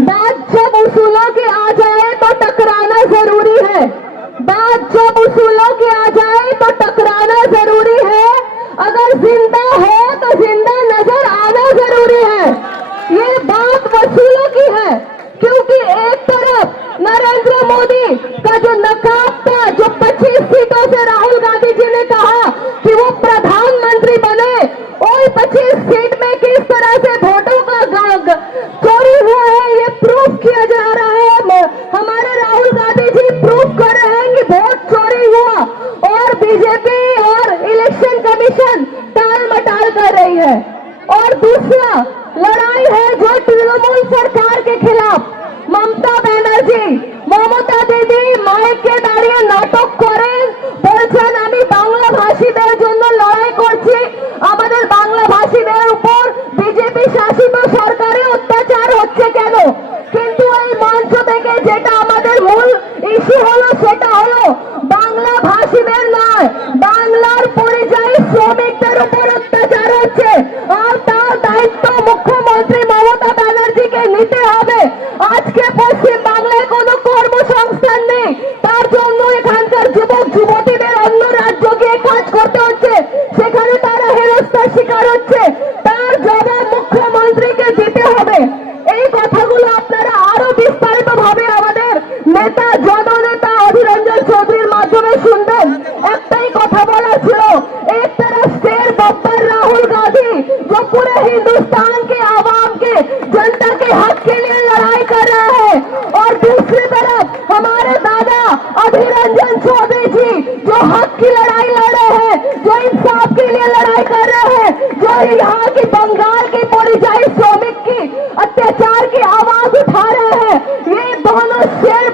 बात जब उसूलों की आ जाए तो टकराना जरूरी है। बात जब उसूलों की आ जाए तो टकराना जरूरी है। अगर जिंदा हो तो जिंदा नजर आना जरूरी है। ये बात वसूलों की है, क्योंकि एक तरफ नरेंद्र मोदी का जो नकाब था, जो 25 सीटों से राहुल गांधी जी ने कहा कि वो प्रधानमंत्री बने, और 25 सीट में किस तरह से वोटों का चोरी हुआ है ये प्रूफ किया जा रहा है। हमारे राहुल गांधी जी प्रूफ कर रहे हैं कि वोट चोरी हुआ, और बीजेपी और इलेक्शन कमीशन टाल मटाल कर रही है। और दूसरा लड़ाई है जो तृणमूल सरकार के खिलाफ। মমতা ব্যানার্জি, মমতা দিদি মাইকে দাঁড়িয়ে নাটক করেন, বলছেন আমি বাংলা ভাষীদের জন্য লড়াই করছি, আমাদের বাংলা ভাষীদের উপর বিজেপি শাসিত সরকারে অত্যাচার হচ্ছে কেন? কিন্তু এই মঞ্চ থেকে যেটা আমাদের মূল ইস্যু হলো সেটা হলো বাংলা ভাষীদের নয়, বাংলার পরিযায়ী শ্রমিকদের উপর অত্যাচার হচ্ছে। আর তার দায়িত্ব মুখ্যমন্ত্রী মমতা ব্যানার্জিকে নিতে হবে। আজকে পশ্চিম বাংলায় কোনো কর্মসংস্থান নেই, তার জন্য এখানকার যুবক যুবতীদের অন্য রাজ্য গিয়ে কাজ করতে হচ্ছে, সেখানে তারা হেনস্থার শিকার হচ্ছে। তার জবাব মুখ্যমন্ত্রীকে দিতে হবে। এই কথাগুলো আপনারা আরো বিস্তারিত ভাবে আমাদের নেতা জননেতা অধীর রঞ্জন চৌধুরীর মাধ্যমে শুনবেন। একটাই কথা বলা ছিল, एक तरफ शेर बब्बर राहुल गांधी जो पूरे हिंदुस्तान के आवाम के जनता के हक के लिए लड़ाई कर रहा है, और दूसरी तरफ हमारे दादा अधीर रंजन चौधरी जी जो हक की लड़ाई लड़ रहे हैं, जो इंसाफ के लिए लड़ाई कर रहे हैं, जो यहाँ की बंगाल की परिजाई श्रमिक की अत्याचार की आवाज उठा रहे हैं। ये दोनों शेर